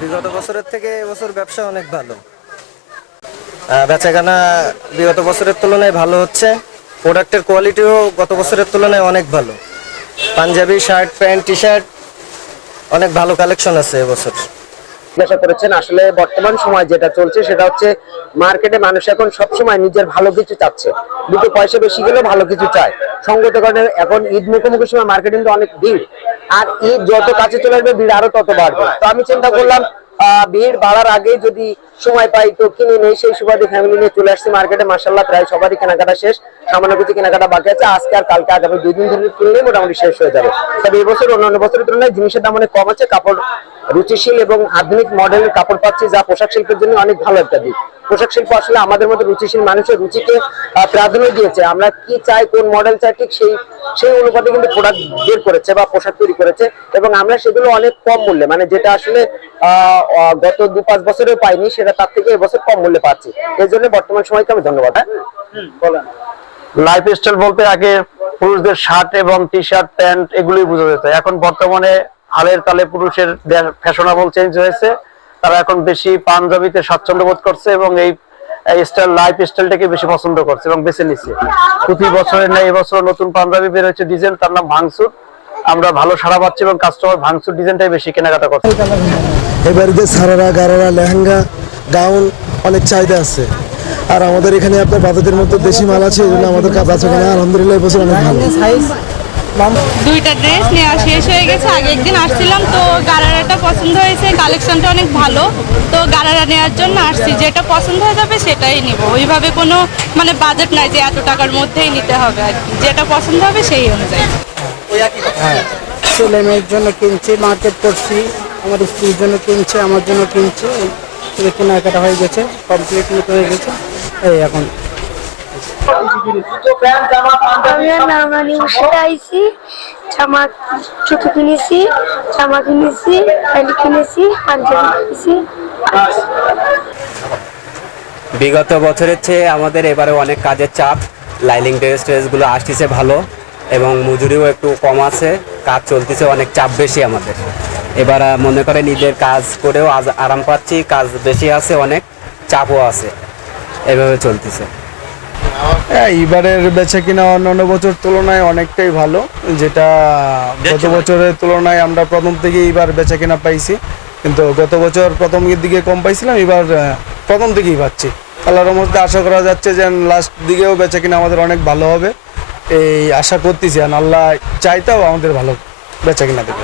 বিগত বছরের থেকে এবছর ব্যবসা অনেক ভালো। বেচাকেনা বিগত বছরের তুলনায় ভালো হচ্ছে। প্রোডাক্টের কোয়ালিটিও গত বছরের তুলনায় অনেক ভালো। Punjabi shirt, pant T shirt অনেক ভালো কালেকশন আছে এবছর জিজ্ঞাসা করেছেন, আসলে বর্তমান সময় যেটা চলছে সেটা হচ্ছে মার্কেটে মানুষ এখন সবসময় নিজের ভালো কিছু চাচ্ছে। দুটো পয়সা বেশি গেলেও ভালো কিছু চায়। সঙ্গত কারণে এখন ঈদ মুখোমুখি সময় মার্কেটে কিন্তু অনেক ভিড়। আর ঈদ যত কাছে চলে আসবে, ভিড় আরও তত বাড়বে। তো আমি চিন্তা করলাম ভিড় বাড়ার আগে যদি সময় পাই তো কিনে নেই, সেই সুবাদে ফ্যামিলি নিয়ে চলে আসছি মার্কেটে মার্শাল্লাহ প্রায় সবারই কেনাকাটা শেষ। সামান্য কিছু কেনাকাটা বাকি আছে। আজকে আর কালকে আগামী দুই দিন ধরে কিনলে মোটামুটি শেষ হয়ে যাবে। তবে এবছর অন্যান্য বছরের তুলনায় জিনিসের দাম অনেক কম আছে। কাপড় রুচিশীল এবং আধুনিক মডেলের কাপড় পাচ্ছি। যা পোশাক শিল্পের জন্য অনেক ভালো একটা দিক। পোশাক শিল্প আসলে আমাদের মতো রুচিশীল মানুষের রুচিকে প্রাধান্য দিয়েছে। আমরা কি চাই কোন মডেল চাই ঠিক সেই সেই অনুপাতে কিন্তু প্রোডাক্ট বের করেছে বা পোশাক তৈরি করেছে এবং আমরা সেগুলো অনেক কম মূল্যে মানে যেটা আসলে গত দু পাঁচ বছরেও পাইনি সেটা তার থেকে এবছর কম মূল্যে পাচ্ছি। এর জন্য বর্তমান সময়কে আমি ধন্যবাদ হ্যাঁ? বলেন। লাইফ স্টাইল বলতে আগে পুরুষদের শার্ট এবং টি শার্ট প্যান্ট এগুলোই বোঝা যেত। এখন বর্তমানে হালের তালে পুরুষের ফ্যাশনেবল চেঞ্জ হয়েছে। তারা এখন বেশি পাঞ্জাবিতে স্বাচ্ছন্দ্য বোধ করছে এবং এই স্টাইল লাইফ স্টাইলটাকে বেশি পছন্দ করছে এবং বেছে নিচ্ছে। প্রতি বছরের নেই এবছর নতুন পাঞ্জাবি বের ডিজাইন তার নাম আমরা ভালো সারা পাচ্ছি এবং কাস্টমার ডিজাইনটাই বেশি কেনাকাটা করছে। এবারে সারারা, গারারা, লেহেঙ্গা, গাউন, অনেক চাহিদা আছে। আর আমাদের এখানে আপনার বাজারের মধ্যে দেশি মাল আছে এই জন্য আমাদের কাছে কেনা? আলহামদুলিল্লাহ এবছর অনেক ভালো। দুইটা ড্রেস নেওয়া শেষ হয়ে গেছে। আগে একদিন আসছিলাম তো গারারাটা পছন্দ হয়েছে। কালেকশনটা অনেক ভালো। তো গারারা নেওয়ার জন্য আসছি। যেটা পছন্দ হয়ে যাবে সেটাই নিব। ওইভাবে কোনো মানে বাজেট নাই যে এত টাকার মধ্যেই নিতে হবে আর কি। যেটা পছন্দ হবে সেই অনুযায়ী। ছেলে মেয়ের জন্য কিনছি মার্কেট করছি। আমার স্ত্রীর জন্য কিনছে আমার জন্য কিনছে। কেনাকাটা হয়ে গেছে কমপ্লিট মতো হয়ে গেছে। এই এখন আমি কিনেছি বিগত বছরের চেয়ে আমাদের এবারে অনেক কাজের চাপ। লাইলিং ড্রেস ট্রেসগুলো আসতেছে ভালো এবং মজুরিও একটু কম আছে। কাজ চলতেছে অনেক চাপ বেশি আমাদের। এবার মনে করেন নিজের কাজ করেও আরাম পাচ্ছি, কাজ বেশি আছে অনেক, চাপও আছে। এভাবে চলতেছে। হ্যাঁ এবারের বেচা কিনা অন্যান্য বছর তুলনায় অনেকটাই ভালো। যেটা গত বছরের তুলনায় আমরা প্রথম থেকে এবার বেচা কিনা পাইছি। কিন্তু গত বছর প্রথম দিকে কম পাইছিলাম এবার প্রথম থেকেই পাচ্ছি। আল্লাহর মধ্যে আশা করা যাচ্ছে যে লাস্ট দিকেও বেচা কিনা আমাদের অনেক ভালো হবে। এই আশা করতেছি আর আল্লাহ চাইতেও আমাদের ভালো বেচা কিনা দেবে।